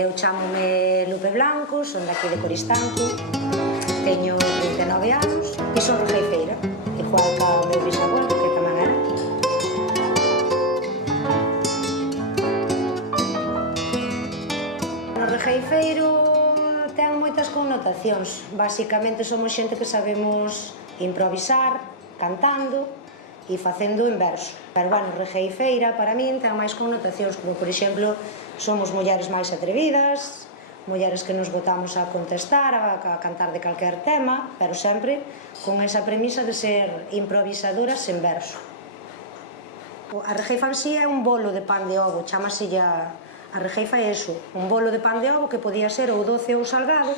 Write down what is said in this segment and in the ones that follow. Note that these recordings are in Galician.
Eu chámome Lupe Blanco, son daqui de Coristanco, teño 39 anos e son rejeifeira, igual que o meu bisabuelo, que tamén era. O rejeifeiro ten moitas connotacións. Basicamente somos xente que sabemos improvisar, cantando e facendo en verso. Pero, bueno, rejeifeira, para min, ten máis connotacións, como, por exemplo, somos mulleres máis atrevidas, mulleres que nos botamos a contestar, a cantar de calquer tema, pero sempre con esa premisa de ser improvisadoras en verso. A rejeifa en sí é un bolo de pan de ovo, chamase a rejeifa é iso, un bolo de pan de ovo que podía ser ou doce ou salgado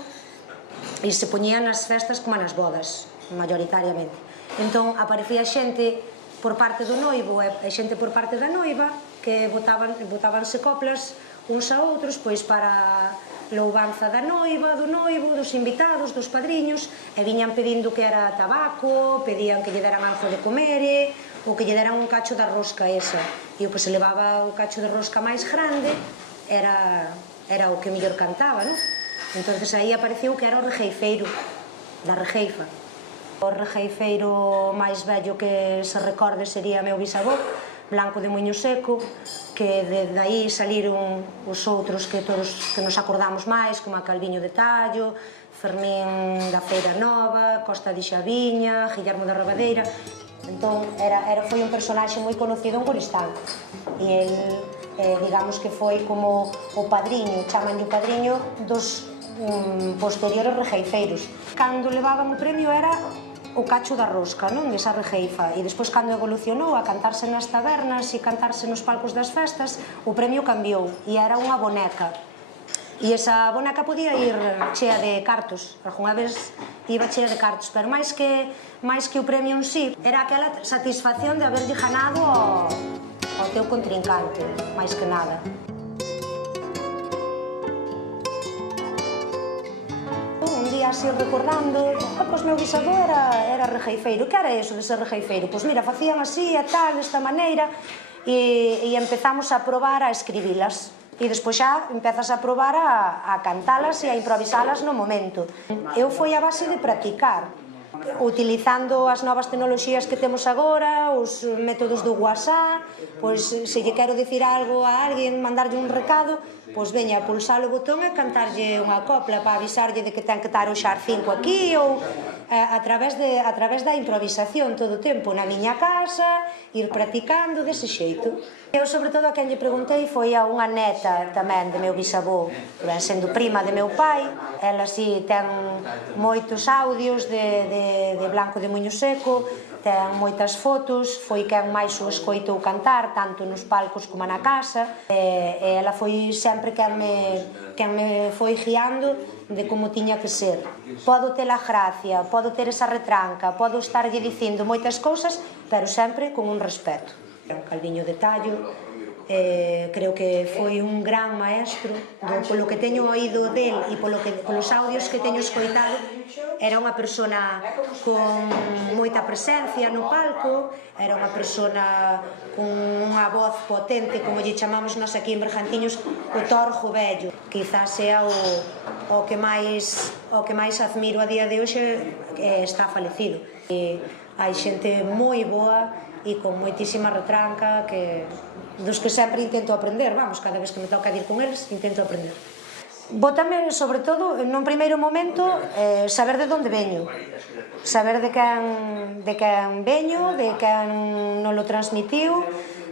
e se poñía nas festas como nas bodas, mayoritariamente. Entón aparecía xente por parte do noivo e xente por parte da noiva que botábanse coplas uns a outros pois para louvanza da noiva, do noivo, dos invitados, dos padriños, e viñan pedindo que era tabaco, pedían que lle deran algo de comer ou que lle deran un cacho da rosca esa, e o que se levaba o cacho de rosca máis grande era o que mellor cantaba, non? Entonces aí apareceu que era o rejeifeiro da rejeifa. O rejeifeiro máis vello que se recorde sería meu bisavó, Blanco de Muiño Seco, que de aí saliron os outros que todos que nos acordamos máis, como a Calviño de Tallo, Fermín da Feira Nova, Costa de Xaviña, Guillermo da Rabadeira. Entón, foi un personaxe moi conocido en Coristanco. E el, digamos que foi como o padriño, chamanlle o padriño dos posteriores rejeifeiros. Cando levaban o premio era o cacho da rosca, non? Desa rejeifa. E despois, cando evolucionou a cantarse nas tabernas e cantarse nos palcos das festas, o premio cambiou e era unha boneca. E esa boneca podía ir chea de cartos. Algunha vez iba chea de cartos, pero máis que o premio en sí, era aquela satisfacción de haberlle ganado ao teu contrincante, máis que nada. Así recordando, pois meu bisavó era rejeifeiro. Que era eso de ser rejeifeiro? Pois mira, facían así e tal, desta maneira, e empezamos a probar a escribilas. E despois xa empezas a probar a cantalas e a improvisalas no momento. Eu foi a base de practicar, utilizando as novas tecnoloxías que temos agora, os métodos do WhatsApp, pois se lle quero dicir algo a alguén, mandarlle un recado, pois veña, pulsar o botón e cantarlle unha copla para avisarlle de que ten que estar o xar 5 aquí, ou a través da improvisación todo o tempo na miña casa, ir practicando dese xeito. Eu, sobre todo, a quen lle preguntei foi a unha neta tamén de meu bisavó, sendo prima de meu pai. Ela si ten moitos audios de Blanco de Muiño Seco, ten moitas fotos, foi quen máis o escoitou cantar, tanto nos palcos como na casa, e ela foi sempre quen me foi guiando de como tiña que ser. Podo ter a gracia, podo ter esa retranca, podo estarlle dicindo moitas cousas, pero sempre con un respeto. Calviño de Tallo, creo que foi un gran maestro, polo que teño oído del e polos audios que teño escoitado, era unha persona con moita presencia no palco, era unha persona con unha voz potente, como lle chamamos nós aquí en Bergantiños, o torjo vello. Quizás sea o que máis admiro a día de hoxe, está falecido. Hai xente moi boa e con moitísima retranca dos que sempre intento aprender, vamos, cada vez que me toca ir con eles, intento aprender. Bótame, sobre todo, nun primeiro momento, saber de onde veño, saber de quen veño, de quen non lo transmitiu,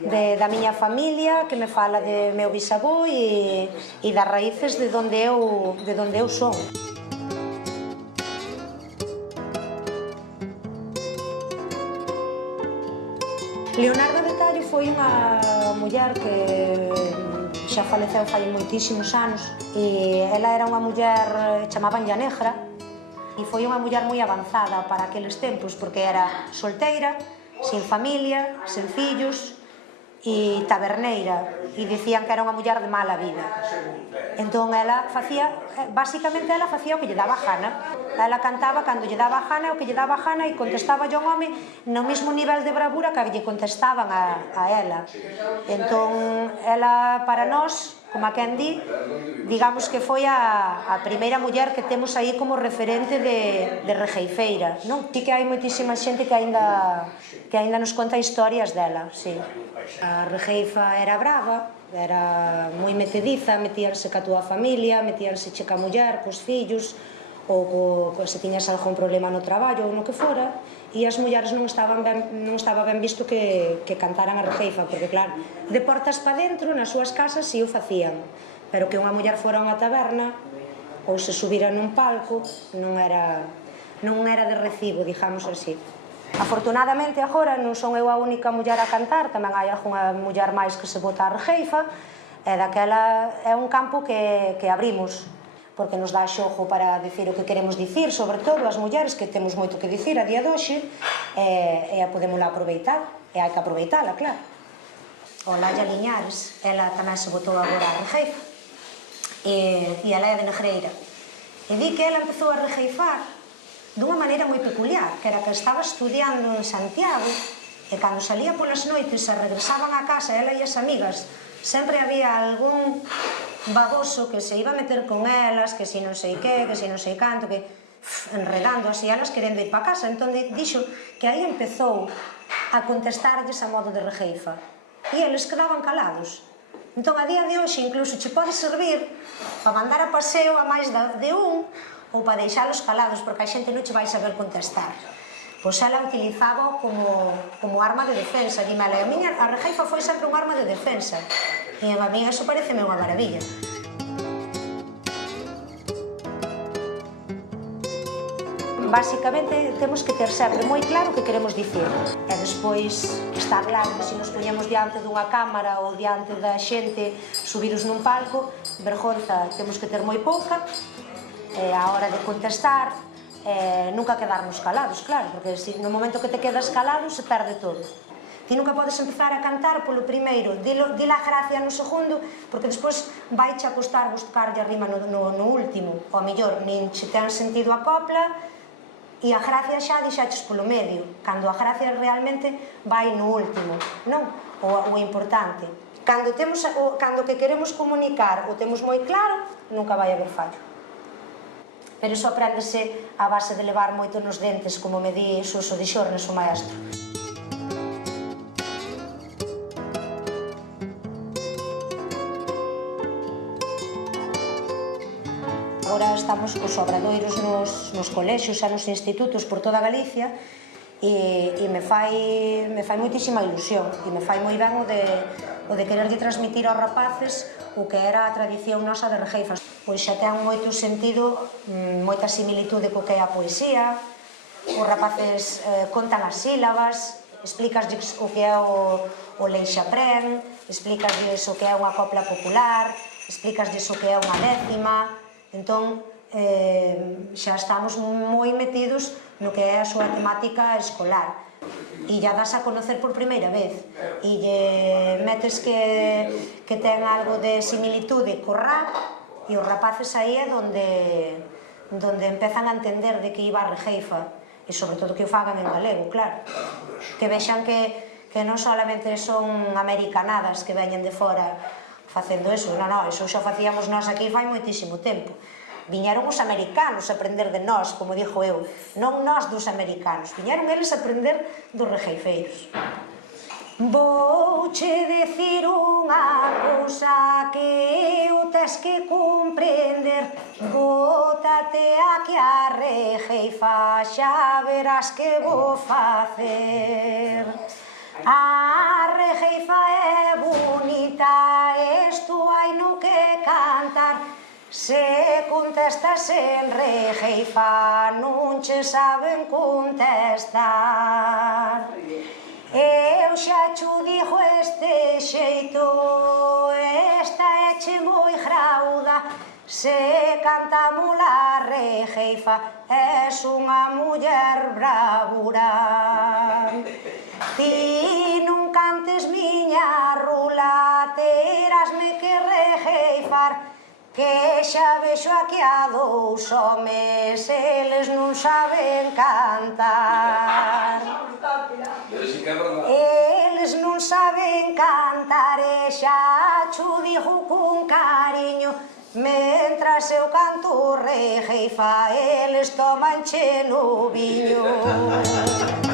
da miña familia, que me fala de meu bisavó e das raíces de onde eu son. Leonardo de Tallo foi unha muller que xa faleceu fai moitísimos anos, e ela era unha muller, chamabanlla negra, e foi unha muller moi avanzada para aqueles tempos, porque era solteira, sin familia, sen fillos, e taberneira, e dicían que era unha muller de mala vida. Entón ela facía, basicamente ela facía o que lle daba a gana. Ela cantaba cando lle daba a gana, o que lle daba a gana, e contestaba a un home no mesmo nivel de bravura que lle contestaban a ela. Entón ela para nós, como a quen di, digamos que foi a primeira muller que temos aí como referente de rejeifeira, non? Ti que hai moitísima xente que aínda nos conta historias dela, sí. A rejeifa era brava, era moi metediza, metíanse ca túa familia, metíanse che ca muller, cos fillos, ou se tiñas algún problema no traballo ou no que fora, e as mulleres non estaba ben visto que cantaran a rejeifa, porque claro, de portas pa dentro, nas súas casas si o facían, pero que unha muller fora a unha taberna ou se subira nun palco non era de recibo, digamos así. Afortunadamente agora non son eu a única muller a cantar, tamén hai algunha muller máis que se bota a rejeifa, e daquela é un campo que abrimos, porque nos dá xogo para dicir o que queremos dicir, sobre todo as mulleres que temos moito que dicir a día de hoxe, e a podemos aproveitar, e hai que aproveitala, claro. O Laia Liñares, ela tamén se botou agora a rejeifa, e ela é de Negreira, e di que ela empezou a rejeifar dunha maneira moi peculiar, que era que estaba estudiando en Santiago, e cando salía polas noites e regresaban a casa, ela e as amigas, sempre había algún baboso que se iba a meter con elas, que si non sei que si non sei canto, que enredando así elas querendo ir pa casa. Entón dixo que aí empezou a contestarlles a modo de rejeifa, e eles quedaban calados. Entón a día de hoxe incluso che pode servir para mandar a paseo a máis de un, ou para deixalos calados, porque a xente non che vai saber contestar. Pois ela utilizaba como arma de defensa. Dime, a rejeifa foi sempre un arma de defensa, e a mí eso pareceme unha maravilla. Basicamente temos que ter sempre moi claro o que queremos dicir, e despois está claro que se nos poñemos diante dunha cámara ou diante da xente subidos nun palco, vergonza temos que ter moi pouca, a hora de contestar, nunca quedarnos calados, claro, porque no momento que te quedas calado se perde todo. Ti nunca podes empezar a cantar polo primeiro, dile a gracia no segundo, porque despois vai che a costar buscarlle a rima no último, ou a mellor, nin che ten sentido a copla, e a gracia xa deixaches polo medio, cando a gracia realmente vai no último, non? O importante. Cando que queremos comunicar o temos moi claro, nunca vai haber fallo. Pero iso apréndese a base de levar moito nos dentes, como me di Suso de Xornes, o maestro. Agora estamos cos obradoiros nos colexios e nos institutos por toda Galicia, e me fai moitísima ilusión, e me fai moi ben o de quererlle transmitir aos rapaces o que era a tradición nosa de rejeifas. Pois xa ten moito sentido, moita similitude co que é a poesía, os rapaces contan as sílabas, explícaslles o que é o leixaprén, explícaslles o que é unha copla popular, explícaslles o que é unha décima. Entón xa estamos moi metidos no que é a súa temática escolar, e ya das a conocer por primeira vez, e lle metes que ten algo de similitude co rap, e os rapaces aí é donde empezan a entender de que iba a rejeifa, e sobre todo que o fagan en galego, claro, que vexan que non solamente son americanadas que veñen de fora facendo eso, non, eso xa facíamos nós aquí fai moitísimo tempo. Viñeron os americanos a aprender de nós, como dixo eu, non nós dos americanos, viñeron eles a aprender dos rejeifeiros. Vouche decir unha cousa que o tes que comprender, bótate aquí a rejeifa, xa verás que vou facer. A rejeifa é bonita, isto hai no que cantar, se contestas en rejeifa non che saben contestar. Eu xa cho dixo este xeito, esta éche moi grauda, se cantamos a rejeifa, es unha muller bravura. Ti non non cantes miña rula, terasme que rejeifar, que xa vexo aquí a dous homes, eles non saben cantar. Eles non saben cantar e xa cho digo con cariño, mentras eu canto rejeifa, eles tomanche no viño.